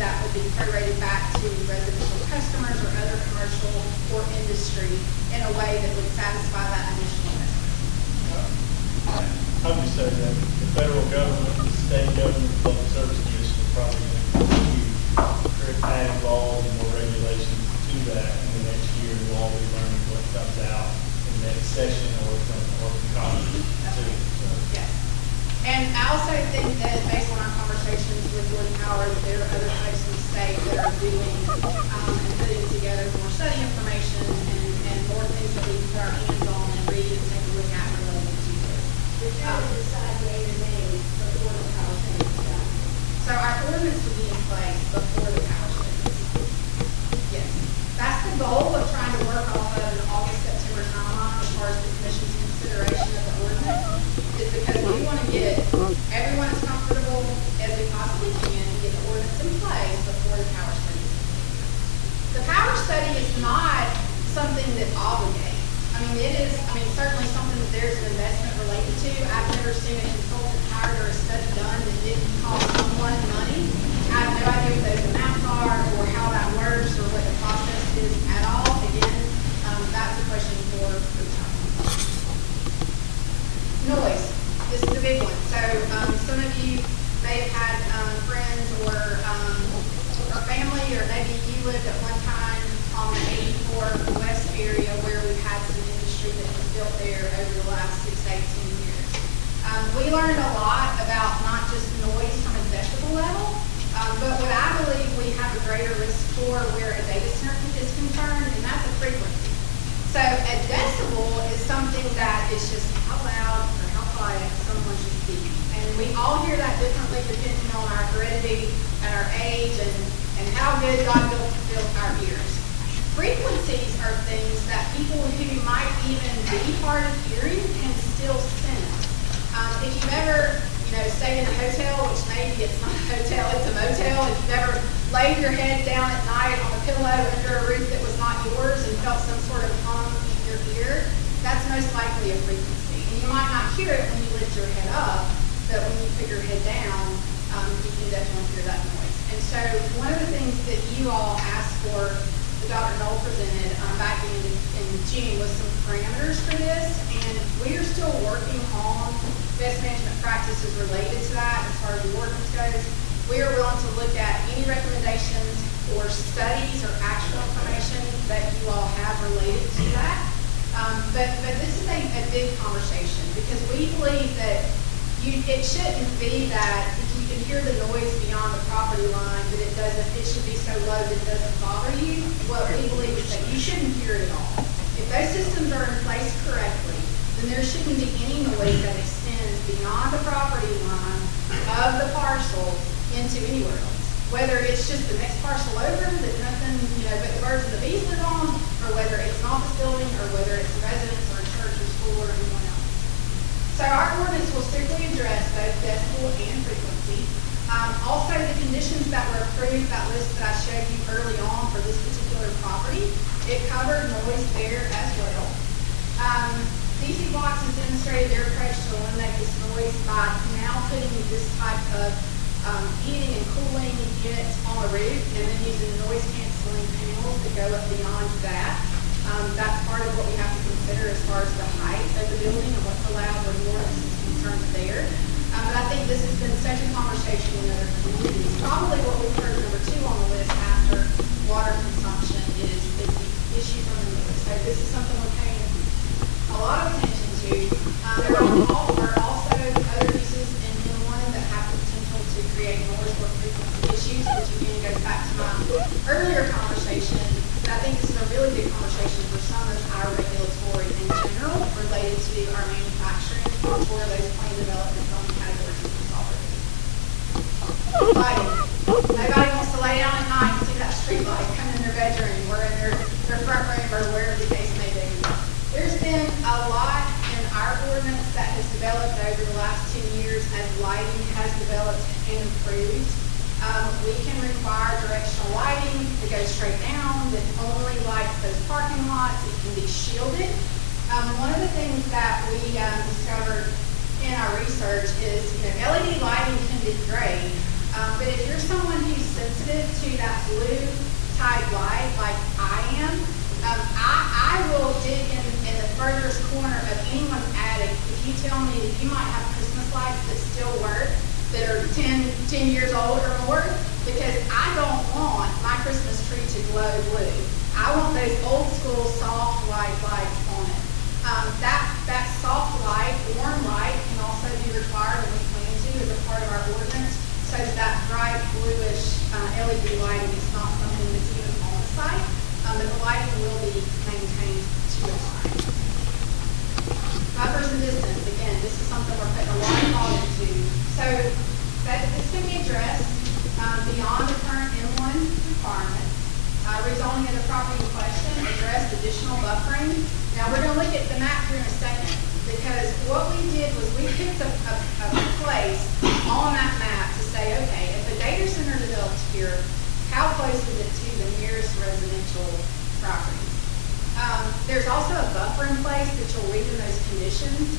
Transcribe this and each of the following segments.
that would be prorated back to residential customers or other commercial or industry in a way that would satisfy that initial investment. I would just say that the federal government, the state government, the Public Service Commission is probably going to continue adding laws and more regulations to that in the next year. We'll all be learning what comes out in the next session or from Congress too. So. Yes. And I also think that based on our conversations with Jordan Howard, there are other folks in the state that are doing and putting together more study information and more things that we can put our hands on and read and take a look at related to this. We're trying to decide yea or nay before the power study is done. So our ordinance will be in place before the power studies. Yes. That's the goal of trying to work off of an August, September timeline as far as the commission's consideration of the ordinance, is because we want to get everyone as comfortable as we possibly can to get the ordinance in place before the power studies. The power study is not something that obligates. It is, certainly something that there's an investment related to. I've never seen a consultant hired or a study done that didn't cost someone money. I have no idea what those amounts are or how that works or what the process is at all. Again, that's a question for the time. Noise. This is the big one. So some of you may have had friends or family, or maybe you lived at one time on the 84 West area where we've had some industry that was built there over the last 6 to 18 years. We learned a lot about not just noise from a decibel level, but what I believe we have a greater risk for where a data center is concerned, and that's a frequency. So a decibel is something that is just how loud or how quiet someone should speak. And we all hear that differently depending on our heredity and our age and how good God built our ears. Frequencies are things that people who might even be hard of hearing can still sense. If you've ever, stayed in a hotel, which maybe it's not a hotel, it's a motel, if you've ever laid your head down at night on a pillow under a roof that was not yours and felt some sort of hum in your ear, that's most likely a frequency. And you might not hear it when you lift your head up, but when you put your head down, you can definitely hear that noise. And so one of the things that you all asked for, Dr. Knoll presented back in June, was some parameters for this, and we are still working on best management practices related to that as far as the ordinance goes. We are willing to look at any recommendations or studies or actual information that you all have related to that. But this is a big conversation because we believe that it shouldn't be that if you can hear the noise beyond the property line, that it should be so low that it doesn't bother you. What we believe is that you shouldn't hear it at all. If those systems are in place correctly, then there shouldn't be any noise that extends beyond the property line of the parcel into anywhere else. Whether it's just the next parcel over that nothing, but the birds and the bees live on, or whether it's an office building, or whether it's a residence or a church or school or anyone else. So our ordinance will strictly address both decibel and frequency. Also, the conditions that were approved, that list that I showed you early on for this particular property, it covered noise there as well. DC Blocks has demonstrated their approach to eliminate this noise by now putting this type of heating and cooling units on the roof and then using noise canceling panels that go up beyond that. That's part of what we have to consider as far as the height of the building and what's allowed where noise is concerned there. But I think this has been such a conversation in other communities. Probably what we've heard number 2 on the list after water consumption is the issue from the noise. So this is something we're paying a lot of attention to. There are also other uses in M1 that have the potential to create noise or frequency issues, which again goes back to my earlier conversation. I think this is a really big conversation for some of our regulatory in general related to our manufacturing for those planned developments on the category 2 consolidated. Lighting. Nobody wants to lay down at night and see that street light come in their bedroom or in their front room or wherever the case may be. There's been a lot in our ordinance that has developed over the last 2 years as lighting has developed and improved. We can require directional lighting to go straight down that only lights those parking lots. It can be shielded. One of the things that we discovered in our research is LED lighting can be great, but if you're someone who's sensitive sensitive to that blue type light like I am, I will dig in the furthest corner of anyone's attic. If you tell me that you might have Christmas lights that still work, that are 10 years old or more, because I don't want my Christmas tree to glow blue. I want those old school soft white lights on it. That soft light, warm light, can also be required, and we plan to, as a part of our ordinance, so that bright bluish LED lighting is not something that's even on the site, but the lighting will be maintained to the site. Buffers and distance, again, this is something we're putting a lot of thought into. So that this can be addressed beyond the current M1 requirement. Rezoning of the property in question, address additional buffering. Now we're going to look at the map here in a second, because what we did was we picked a place on that map to say, okay, if a data center develops here, how close is it to the nearest residential property? There's also a buffer in place that you'll read in those conditions.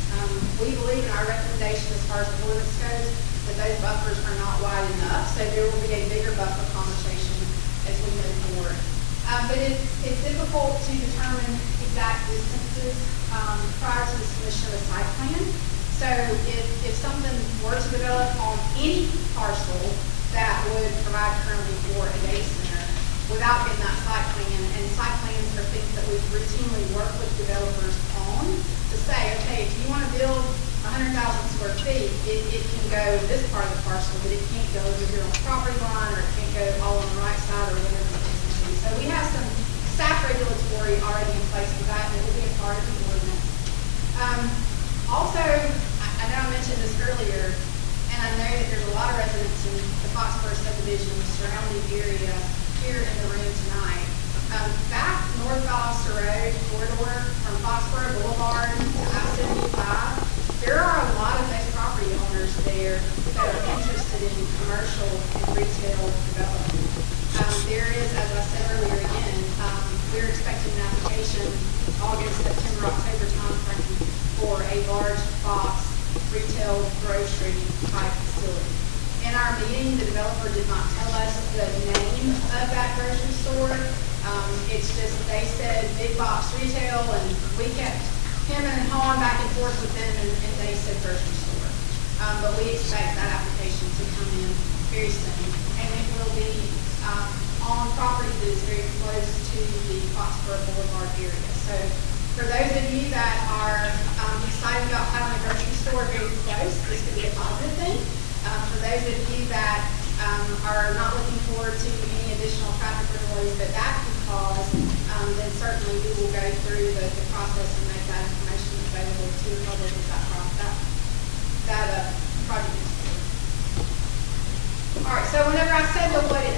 We believe in our recommendation as far as the ordinance goes that those buffers are not wide enough, so there will be a bigger buffer conversation as we move forward. But it's difficult to determine exact distances prior to the submission of a site plan. So if something were to develop on any parcel that would provide currently for a data center without getting that site plan, and site plans are things that we routinely work with developers on to say, okay, if you want to build 100,000 square feet, it can go this part of the parcel, but it can't go over here on the property line, or it can't go all on the right side, or whatever the case may be. So we have some staff regulatory already in place for that, and it will be a part of the ordinance. Also, I know I mentioned this earlier, and I know that there's a lot of residents in the Foxborough subdivision, surrounding area here in the room tonight. Back north Officer Road corridor from Foxborough Boulevard to I-75, there are a lot of those property owners there that are interested in commercial and retail development. There is, as I said earlier again, we're expecting an application August, September, October timeframe for a large box retail grocery type facility. In our meeting, the developer did not tell us the name of that grocery store. It's just, they said big box retail, and we kept him and hawing back and forth with them, and they said grocery store. But we expect that application to come in very soon, and it will be on property that is very close to the Foxborough Boulevard area. So for those of you that are excited about having a grocery store very close, this could be a positive thing. For those of you that are not looking forward to any additional traffic or noise that could cause, then certainly we will go through the process and make that information available to the public as that project is complete. All right, so whenever I said the what if,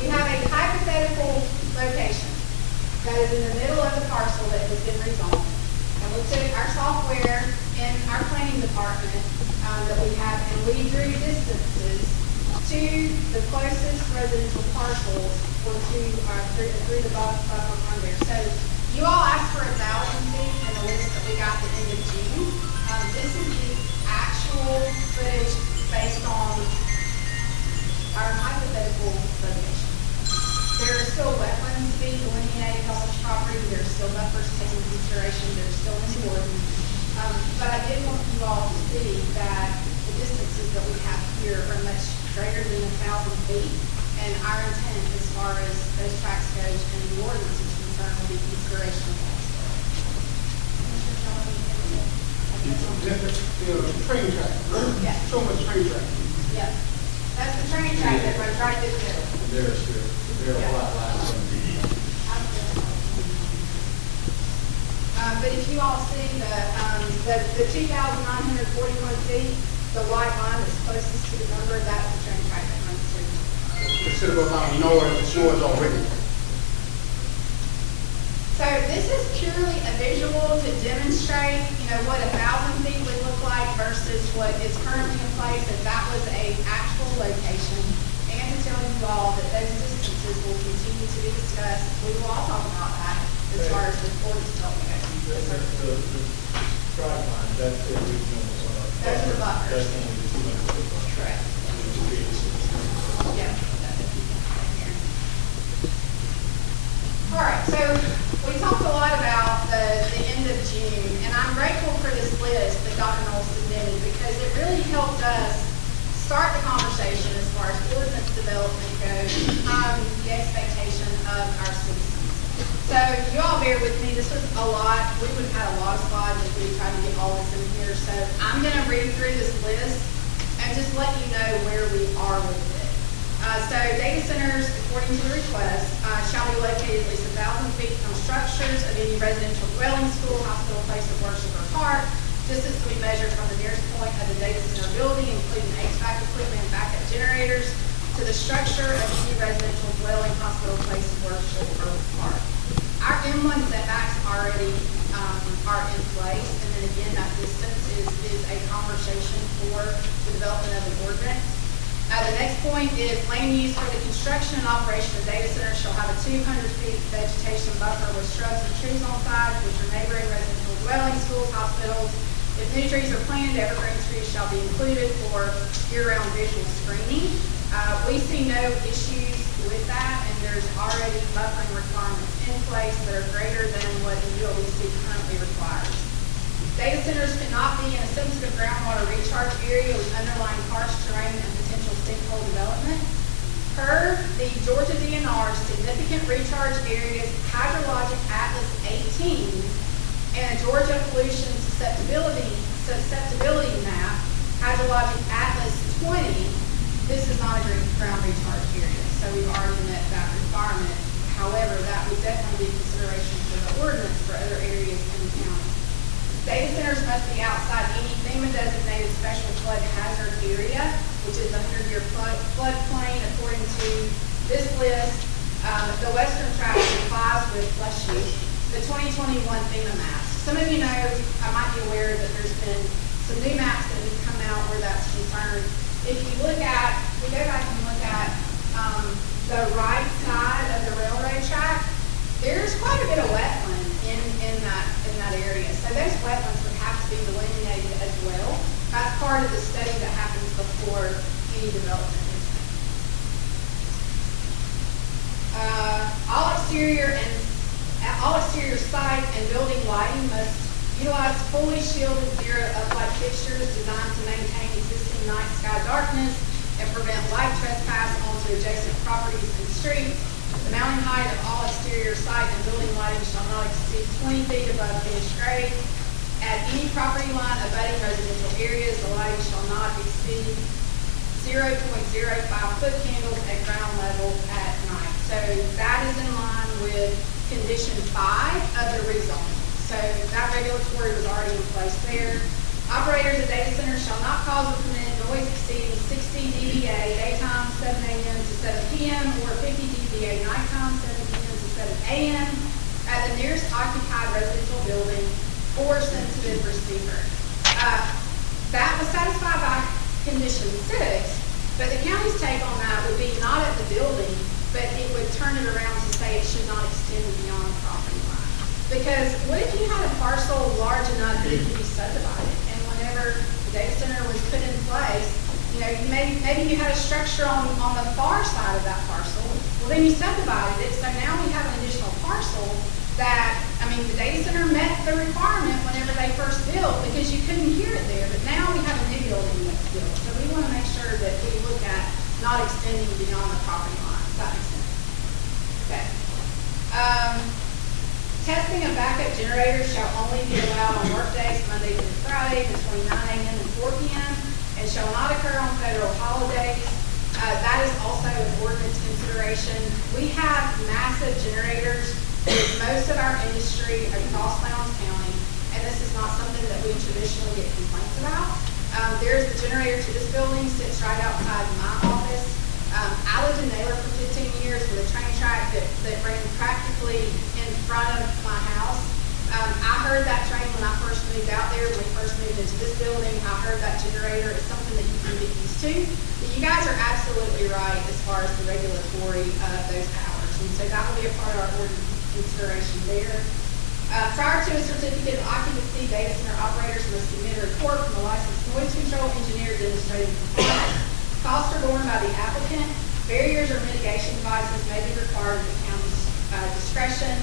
we have a hypothetical location that is in the middle of the parcel that has been rezoned. And we took our software in our planning department that we have, and we drew distances to the closest residential parcels or to through the buffer on there. So you all asked for 1,000 feet in the list that we got at the end of June. This is the actual footage based on our hypothetical location. There are still wetlands to be delineated on this property. There are still buffers taken into consideration. They're still in the ordinance. But I did want you all to see that the distances that we have here are much greater than 1,000 feet. And our intent as far as those tracks goes and the ordinance is concerned will be consideration of that. The train track. Yes. So much train track. Yep. That's the train track that runs right through the middle. There's a flat line. But if you all see the 2,941 feet, the white line that's closest to the number, that's the train track that runs through. Instead of about north, the shore is already. So this is purely a visual to demonstrate, what 1,000 feet would look like versus what is currently in place. If that was a actual location, and to tell you all that those distances will continue to be discussed. We will all talk about that as far as the ordinance development goes. The strike line, that's the original. Those are the buffers. That's the only 200 foot buffer. Correct. Yeah. conversation as far as ordinance development goes, the expectation of our citizens. So you all bear with me, this was a lot, we would have had a lot of slides if we tried to get all this in here, so I'm gonna read through this list and just let you know where we are with it. So data centers, according to the request, shall be located at least 1,000 feet from structures of any residential dwelling, school, hospital, place of worship, or park. Distance to be measured from the nearest point of the data center building, including HVAC equipment and backup generators, to the structure of any residential dwelling, hospital, place of worship, or park. Our M1 setbacks already are in place, and then again, that distance is a conversation for the development of an ordinance. The next point is land use for the construction and operation of data centers shall have a 200 feet vegetation buffer with shrubs and trees on site, which are neighboring residential dwellings, schools, hospitals. If new trees are planted, evergreen trees shall be included for year-round visual screening. We see no issues with that, and there's already buffering requirements in place that are greater than what the ULDC currently requires. Data centers cannot be in a sensitive groundwater recharge area with underlying karst terrain and potential sinkhole development. Per the Georgia DNR's significant recharge areas hydrologic atlas 18 and a Georgia pollution susceptibility map, hydrologic atlas 20, this is not a ground recharge area, so we've already met that requirement. However, that would definitely be consideration for the ordinance for other areas in the county. Data centers must be outside any FEMA designated special flood hazard area, which is a 100-year floodplain according to this list. The western tract complies with, bless you, the 2021 FEMA maps. Some of you know, I might be aware that there's been some new maps that have come out where that's concerned. If you look at, we go back and look at the right side of the railroad track, there's quite a bit of wetland in that area. So those wetlands would have to be delineated as well. That's part of the study that happens before any development is made. All exterior site and building lighting must utilize fully shielded zero uplight fixtures designed to maintain existing night sky darkness and prevent light trespass onto adjacent properties and streets. The mounting height of all exterior site and building lighting shall not exceed 20 feet above finished grade. At any property line abutting residential areas, the lighting shall not exceed 0.05 foot candles at ground level at night. So that is in line with condition 5 of the rezoning. So that regulatory was already in place there. Operators of data centers shall not cause or permit noise exceeding 60 dBA daytime 7 a.m. to 7 p.m. or 50 dBA nighttime 7 p.m. to 7 a.m. at the nearest occupied residential building or sensitive receiver. That was satisfied by condition 6, but the county's take on that would be not at the building, but it would turn it around to say it should not extend beyond the property line. Because what if you had a parcel large enough that it could be subdivided, and whenever the data center was put in place, you know, maybe you had a structure on the far side of that parcel, well then you subdivided it, so now we have an additional parcel that, I mean, the data center met the requirement whenever they first built because you couldn't hear it there, but now we have a new building that's built. So we want to make sure that we look at not extending beyond the property line. Does that make sense? Okay. Testing of backup generators shall only be allowed on workdays Monday through Friday between 9 a.m. and 4 p.m. and shall not occur on federal holidays. That is also an ordinance consideration. We have massive generators with most of our industry across Lowndes County, and this is not something that we traditionally get complaints about. There's the generator to this building, sits right outside my office. I lived in Naylor for 15 years with a train track that ran practically in front of my house. I heard that train when I first moved out there, when we first moved into this building. I heard that generator is something that you can get used to. But you guys are absolutely right as far as the regulatory of those hours. And so that will be a part of our ordinance consideration there. Prior to a certificate of occupancy, data center operators must submit a report from a licensed noise control engineer demonstrating compliance. Costs are borne by the applicant. Barriers or mitigation devices may be required at the county's discretion.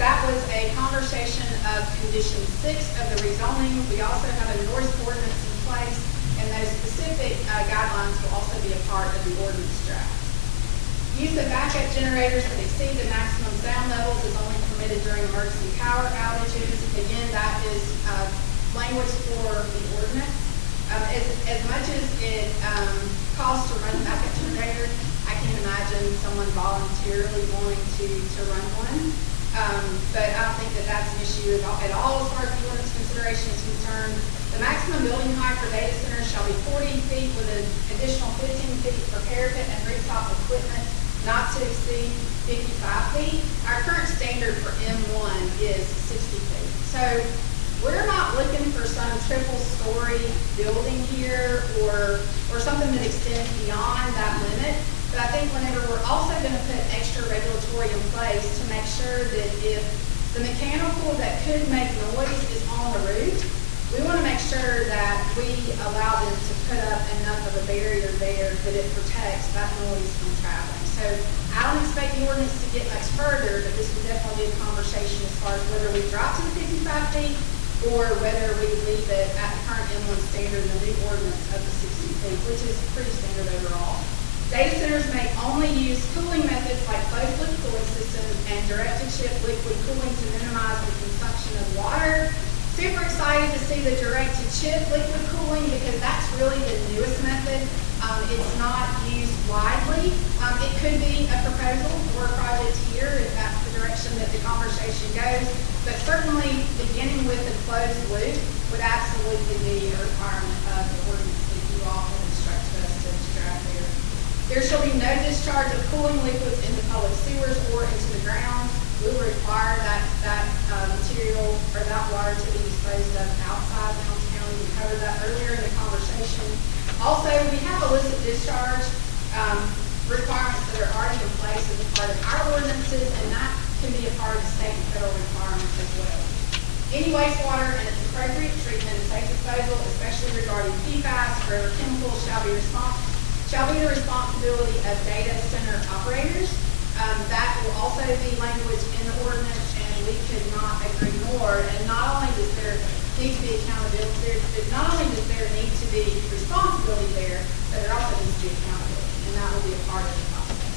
That was a conversation of condition 6 of the rezoning. We also have a noise ordinance in place, and those specific guidelines will also be a part of the ordinance draft. Use of backup generators that exceed the maximum sound levels is only permitted during emergency power outages. Again, that is language for the ordinance. As much as it costs to run a backup generator, I can imagine someone voluntarily wanting to run one. But I don't think that that's an issue at all as far as the ordinance consideration is concerned. The maximum building height for data centers shall be 40 feet with an additional 15 feet for parapet and rooftop equipment, not to exceed 55 feet. Our current standard for M1 is 60 feet. So we're not looking for some triple-story building here or something that extends beyond that limit. But I think whenever we're also going to put extra regulatory in place to make sure that if the mechanical that could make noise is on the roof, we want to make sure that we allow them to put up enough of a barrier there that it protects that noise from traveling. So I don't expect the ordinance to get much further, but this would definitely be a conversation as far as whether we drop to the 55 feet or whether we leave it at the current M1 standard in the new ordinance of the 60 feet, which is pretty standard overall. Data centers may only use cooling methods like closed-loop cooling systems and direct-to-chip liquid cooling to minimize the consumption of water. Super excited to see the direct-to-chip liquid cooling because that's really the newest method. It's not used widely. It could be a proposal or a project here if that's the direction that the conversation goes. But certainly beginning with the closed loop would absolutely be a requirement of the ordinance that you all have instructed us to draft there. There shall be no discharge of cooling liquids into public sewers or into the ground. We will require that material or that water to be disposed of outside Lowndes County. We covered that earlier in the conversation. Also, we have illicit discharge requirements that are already in place as a part of our ordinances, and that can be a part of the state and federal requirements as well. Any wastewater and its appropriate treatment and safe disposal, especially regarding PFAS or other chemicals, shall be the responsibility of data center operators. That will also be language in the ordinance, and we could not agree more. And not only does there need to be accountability, not only does there need to be responsibility there, but there also needs to be accountability, and that will be a part of the process.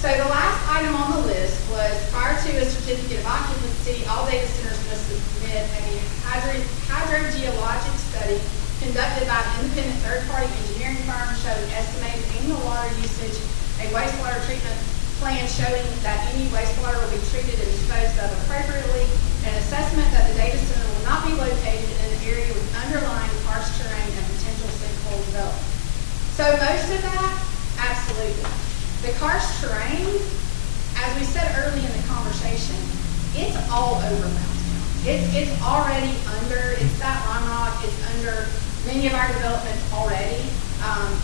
So the last item on the list was prior to a certificate of occupancy, all data centers must submit a hydrogeologic study conducted by an independent third-party engineering firm showing estimated annual water usage, a wastewater treatment plan showing that any wastewater will be treated and disposed of appropriately, an assessment that the data center will not be located in an area with underlying karst terrain and potential sinkhole development. So most of that, absolutely. The karst terrain, as we said early in the conversation, it's all over Lowndes County. It's already under, it's that lime rock, it's under many of our developments already.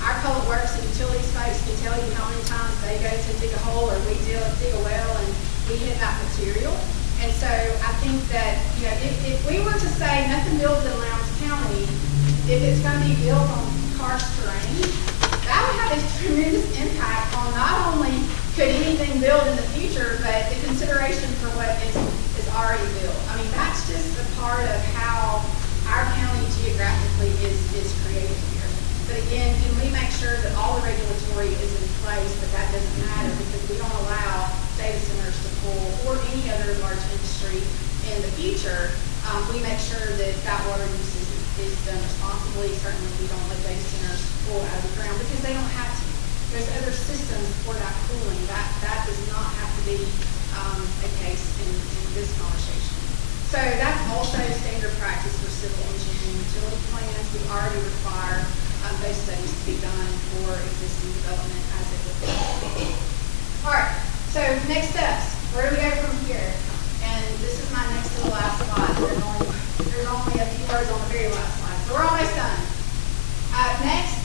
Our public works and utilities folks can tell you how many times they go to dig a hole or we dig a well and we hit that material. And so I think that, you know, if we were to say nothing builds in Lowndes County, if it's going to be built on karst terrain, that would have a tremendous impact on not only could anything build in the future, but the consideration for what is already built. I mean, that's just a part of how our county geographically is created here. But again, can we make sure that all the regulatory is in place, but that doesn't matter because we don't allow data centers to pull or any other large industry in the future. We make sure that that water use is done responsibly. Certainly we don't let data centers pull out of the ground because they don't have to. There's other systems for that cooling. That does not have to be a case in this conversation. So that's also standard practice for civil engineering utility plans. We already require those studies to be done for existing development as it would be. All right, so next steps. Where do we go from here? And this is my next to the last slide. There's only a few words on the very last slide. So we're almost done. Next,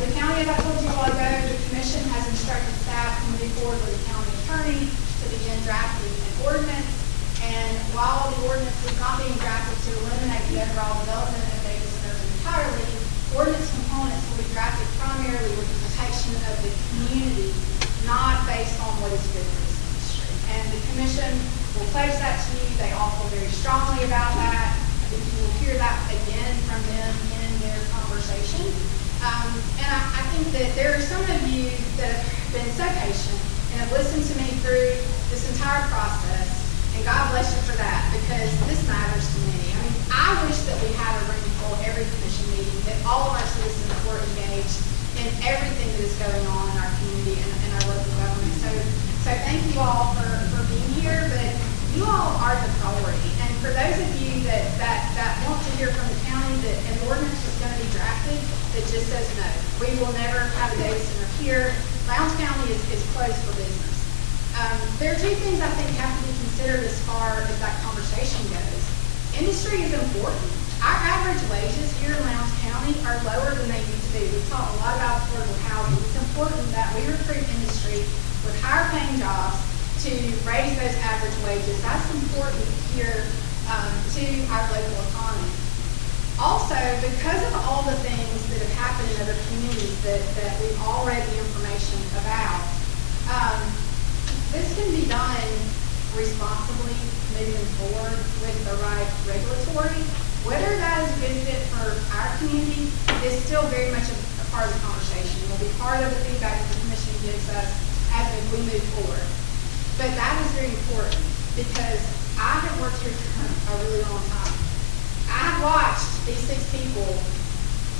the county, as I told you a while ago, the commission has instructed staff to move forward with the county attorney to begin drafting an ordinance. And while the ordinance is not being drafted to eliminate the overall development of data centers entirely, ordinance components will be drafted primarily with the protection of the community, not based on what is good for this industry. And the commission will pledge that to you. They all feel very strongly about that. I think you will hear that again from them in their conversation. And I think that there are some of you that have been so patient and have listened to me through this entire process, and God bless you for that, because this matters to me. I mean, I wish that we had a room full every commission meeting, that all of our citizens were engaged in everything that is going on in our community and our local government. So thank you all for being here, but you all are the priority. And for those of you that want to hear from the county that an ordinance is going to be drafted that just says no, we will never have a data center here. Lowndes County is closed for business. There are two things I think have to be considered as far as that conversation goes. Industry is important. Our average wages here in Lowndes County are lower than they used to be. We've talked a lot about affordable housing. It's important that we recruit industry with higher paying jobs to raise those average wages. That's important here to our local economy. Also, because of all the things that have happened in other communities that we've all read the information about, this can be done responsibly moving forward with the right regulatory. Whether that is a good fit for our community is still very much a part of the conversation. It will be part of the feedback that the commission gives us as we move forward. But that is very important because I have worked here for a really long time. I've watched these 6 people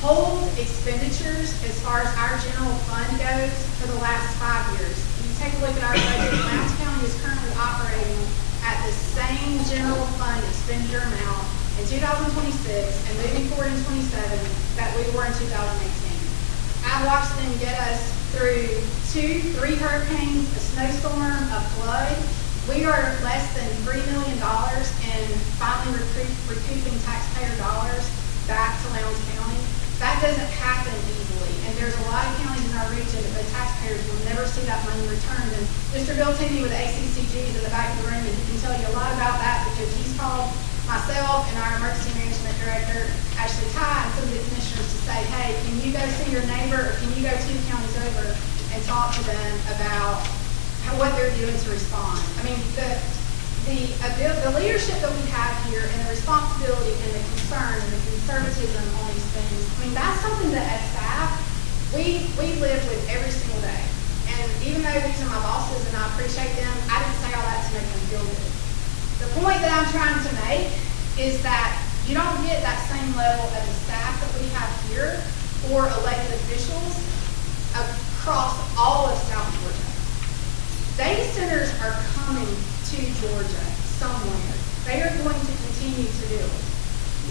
hold expenditures as far as our general fund goes for the last 5 years. You take a look at our budget, Lowndes County is currently operating at the same general fund expenditure amount in 2026 and moving forward in 27 that we were in 2018. I've watched them get us through 2, 3 hurricanes, a snowstorm, a flood. We are less than $3 million in finally recouping taxpayer dollars back to Lowndes County. That doesn't happen easily, and there's a lot of counties in our region that the taxpayers will never see that money returned. And Mr. Bill Tinney with ACCG is in the back of the room, and he can tell you a lot about that because he's called myself and our emergency management director, Ashley Ty, and some of the commissioners to say, hey, can you go see your neighbor, or can you go 2 counties over and talk to them about what they're doing to respond? I mean, the leadership that we have here and the responsibility and the concern and the conservatism on these things, I mean, that's something that as staff, we live with every single day. And even though these are my bosses and I appreciate them, I didn't say all that to make them feel good. The point that I'm trying to make is that you don't get that same level of the staff that we have here or elected officials across all of South Georgia. Data centers are coming to Georgia somewhere. They are going to continue to do it.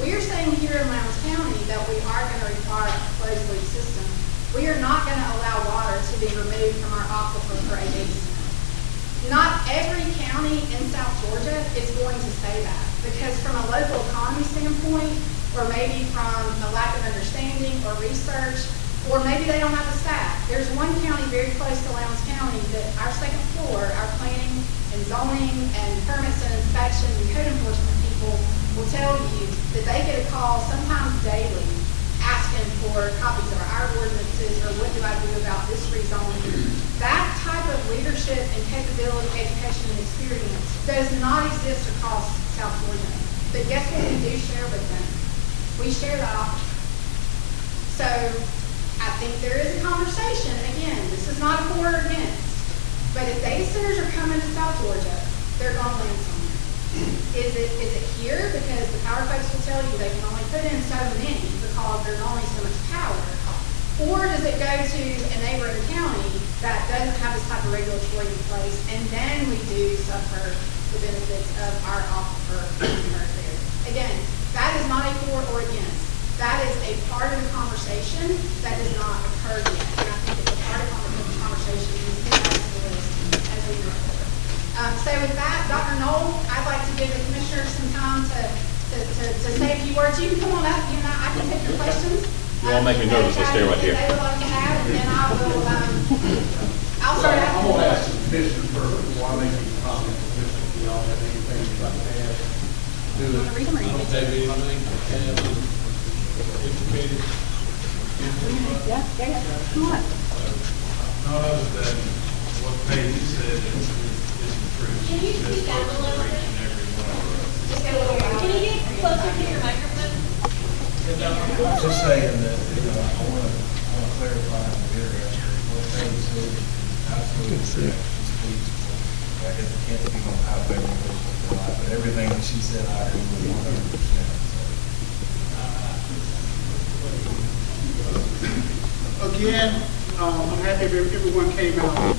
We are saying here in Lowndes County that we are going to require a closed loop system. We are not going to allow water to be removed from our aquifer for a data center. Not every county in South Georgia is going to say that because from a local economy standpoint, or maybe from a lack of understanding or research, or maybe they don't have the staff. There's one county very close to Lowndes County that our second floor, our planning and zoning and permits and inspections and code enforcement people will tell you that they get a call sometimes daily asking for copies of our ordinances or what do I do about this rezoning. That type of leadership and capability, education, and experience does not exist across South Georgia. But guess what we do share with them? We share that offer. So I think there is a conversation. Again, this is not a for or against. But if data centers are coming to South Georgia, they're going to land somewhere. Is it here? Because the power folks will tell you they can only put in so many because there's only so much power. Or does it go to a neighboring county that doesn't have this type of regulatory in place, and then we do suffer the benefits of our aquifer there? Again, that is not a for or against. That is a part of the conversation that has not occurred yet. And I think it's a part of the conversation that needs to be added to the list as we move forward. So with that, Dr. Knoll, I'd like to give the commissioners some time to say a few words. You can come on up. You and I can take your questions. You all make me nervous. I stay right here. They would like to add, and then I will, I'll start out. I'm gonna ask the commissioner first before I make any comments. Commissioner, if y'all have anything you'd like to add? Do it. Read them or I don't have anything to add. Educated. Yeah, come on. Not other than what Peggy said is the truth. Can you speak up a little bit? Just get a little louder. Can you get closer to your microphone? Just saying that, I want to clarify the absolutely, absolutely correct. She speaks for, I guess I can't speak on how better but everything that she said, I agree with 100%. Again, I'm happy everyone came out.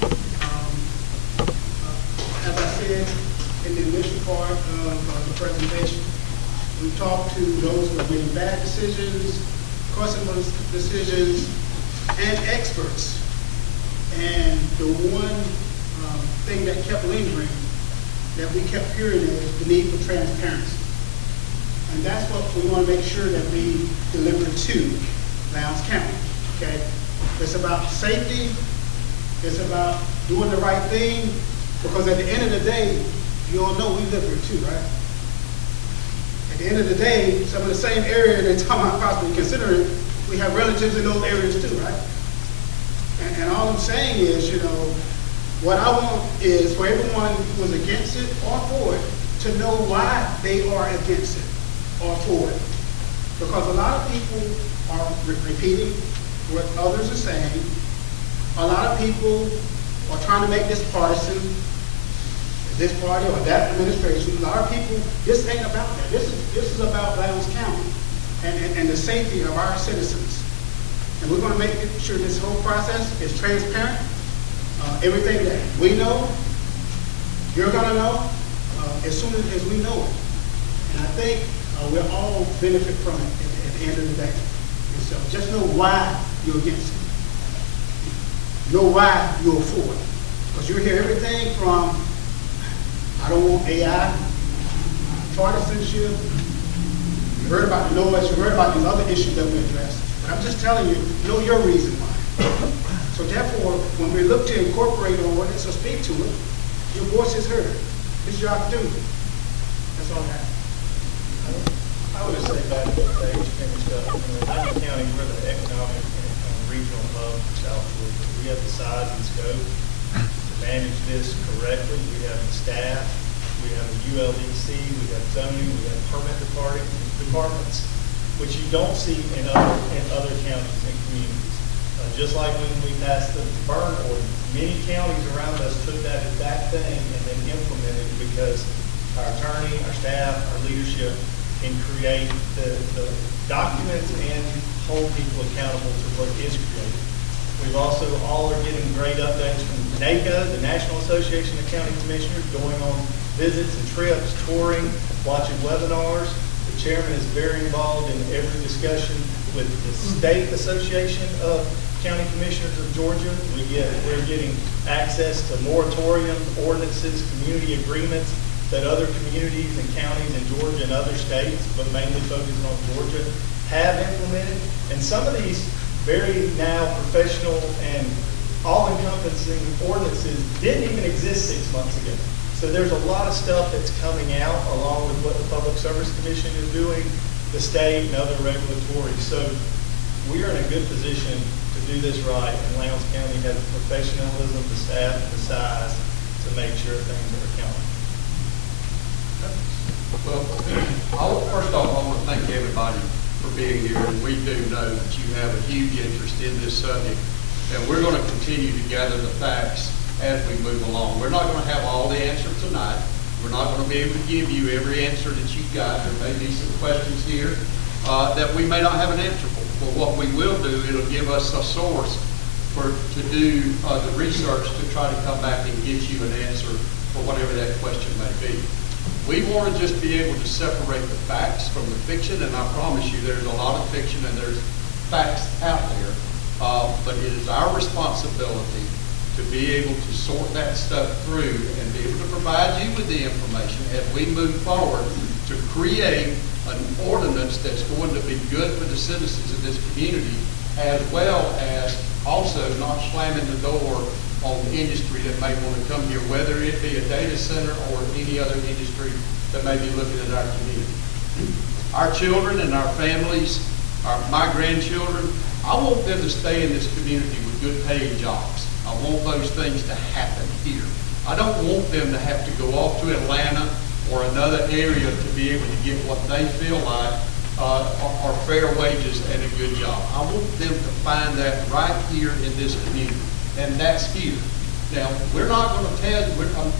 As I said in the initial part of the presentation, we talked to those who are making bad decisions, questionable decisions, and experts. And the one thing that kept lingering, that we kept hearing, is the need for transparency. And that's what we want to make sure that we deliver to Lowndes County. Okay? It's about safety. It's about doing the right thing. Because at the end of the day, you all know we live here too, right? At the end of the day, some of the same area they're talking about possibly considering, we have relatives in those areas too, right? And all I'm saying is, you know, what I want is for everyone who was against it or for it to know why they are against it or for it. Because a lot of people are repeating what others are saying. A lot of people are trying to make this partisan, this party or that administration. A lot of people, this ain't about that. This is about Lowndes County and the safety of our citizens. And we're going to make sure this whole process is transparent. Everything that we know, you're going to know as soon as we know it. And I think we'll all benefit from it at the end of the day. And so just know why you're against it. Know why you're for it. Because you hear everything from, I don't want AI, partisanship. You heard about the noise, you heard about these other issues that we addressed. But I'm just telling you, know your reason why. So therefore, when we look to incorporate an ordinance or speak to it, your voice is heard. It's your opportunity. That's all I have. I would just say back to what Dave finished up. Lowndes County, we're the economic and regional hub for South Georgia. We have the size and scope to manage this correctly. We have the staff, we have the ULDC, we have zoning, we have permit departments, which you don't see in other counties and communities. Just like when we passed the burn ordinance, many counties around us took that exact thing and then implemented it because our attorney, our staff, our leadership can create the documents and hold people accountable to what is created. We've also all are getting great updates from NACA, the National Association of County Commissioners, going on visits and trips, touring, watching webinars. The chairman is very involved in every discussion with the State Association of County Commissioners of Georgia. We're getting access to moratorium ordinances, community agreements that other communities and counties in Georgia and other states, but mainly focusing on Georgia, have implemented. And some of these very now professional and all-encompassing ordinances didn't even exist 6 months ago. So there's a lot of stuff that's coming out along with what the Public Service Commission is doing, the state and other regulatory. So we are in a good position to do this right, and Lowndes County has the professionalism, the staff, and the size to make sure things are accountable. Well, first off, I want to thank everybody for being here, and we do know that you have a huge interest in this subject, and we're going to continue to gather the facts as we move along. We're not going to have all the answers tonight. We're not going to be able to give you every answer that you've got. There may be some questions here that we may not have an answer for. But what we will do, it'll give us a source to do the research to try to come back and get you an answer for whatever that question may be. We want to just be able to separate the facts from the fiction, and I promise you there's a lot of fiction and there's facts out there, but it is our responsibility to be able to sort that stuff through and be able to provide you with the information as we move forward to create an ordinance that's going to be good for the citizens of this community, as well as also not slamming the door on the industry that may want to come here, whether it be a data center or any other industry that may be looking at our community. Our children and our families, my grandchildren, I want them to stay in this community with good paying jobs. I want those things to happen here. I don't want them to have to go off to Atlanta or another area to be able to get what they feel like are fair wages and a good job. I want them to find that right here in this community. and that's here. Now, we're not gonna I'm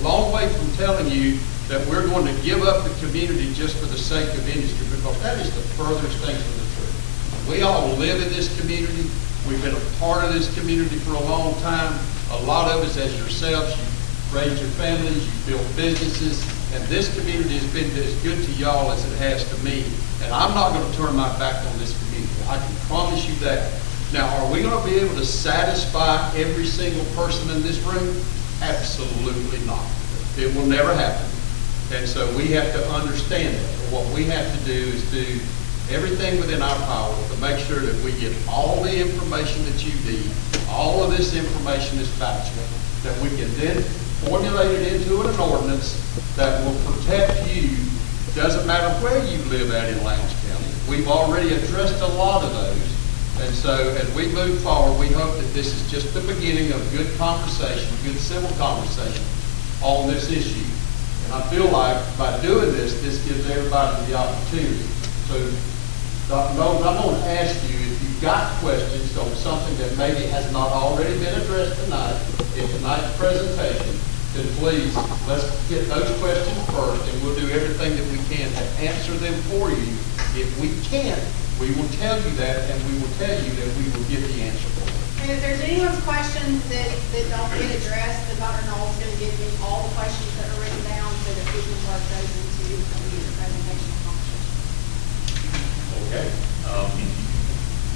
a long way from telling you that we're going to give up the community just for the sake of industry, because that is the furthest thing from the truth. We all live in this community. We've been a part of this community for a long time. A lot of us, as yourselves, you've raised your families, you've built businesses, and this community has been as good to y'all as it has to me. And I'm not going to turn my back on this community. I can promise you that. Now, are we going to be able to satisfy every single person in this room? Absolutely not. It will never happen. And so we have to understand that. What we have to do is do everything within our power to make sure that we get all the information that you need. All of this information is factual, that we can then formulate it into an ordinance that will protect you. Doesn't matter where you live at in Lowndes County. We've already addressed a lot of those. And so as we move forward, we hope that this is just the beginning of good conversation, good civil conversation on this issue. And I feel like by doing this, this gives everybody the opportunity. So, Dr. Lowndes, I'm going to ask you if you've got questions on something that maybe has not already been addressed tonight in tonight's presentation, then please, let's get those questions first, and we'll do everything that we can to answer them for you. If we can't, we will tell you that, and we will tell you that we will get the answer for it. And if there's anyone's questions that don't get addressed, then Dr. Knoll's going to give me all the questions that are written down so that we can work those into the presentation function. Okay.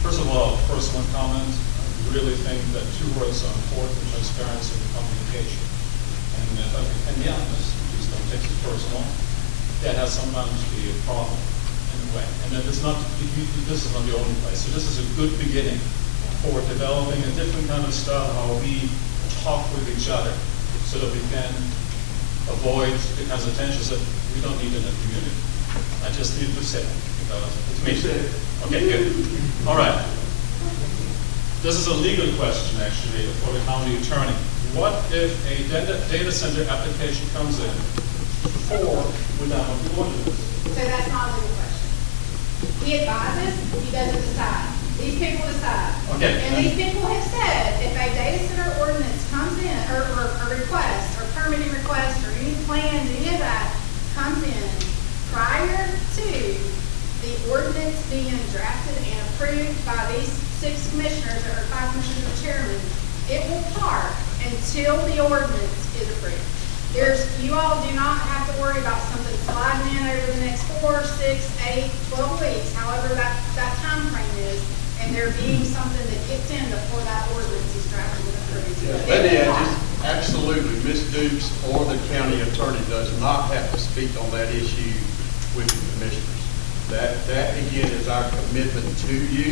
First of all, personal comment. I really think that two words are important: transparency and communication. And if I can be honest, please don't take it personal. That has sometimes be a problem in a way. And that is not, this is not the only place. So this is a good beginning for developing a different kind of style, how we talk with each other, so that we can avoid the kinds of tensions that we don't need in a community. I just need to say it, because it's me. Okay, good. All right. This is a legal question, actually, for the county attorney. What if a data center application comes in without the ordinance? So that's not a legal question. He advises, he doesn't decide. These people decide. Okay. And these people have said, if a data center ordinance comes in, or a request, or permitting request, or any plans, any of that comes in prior to the ordinance being drafted and approved by these 6 commissioners, or 5 commissioners or chairman, it will park until the ordinance is approved. You all do not have to worry about something sliding in over the next 4, 6, 8, 12 weeks, however that time frame is, and there being something that gets in before that ordinance is drafted and approved. Let me add, just absolutely, Ms. Dukes or the county attorney does not have to speak on that issue with the commissioners. That again is our commitment to you.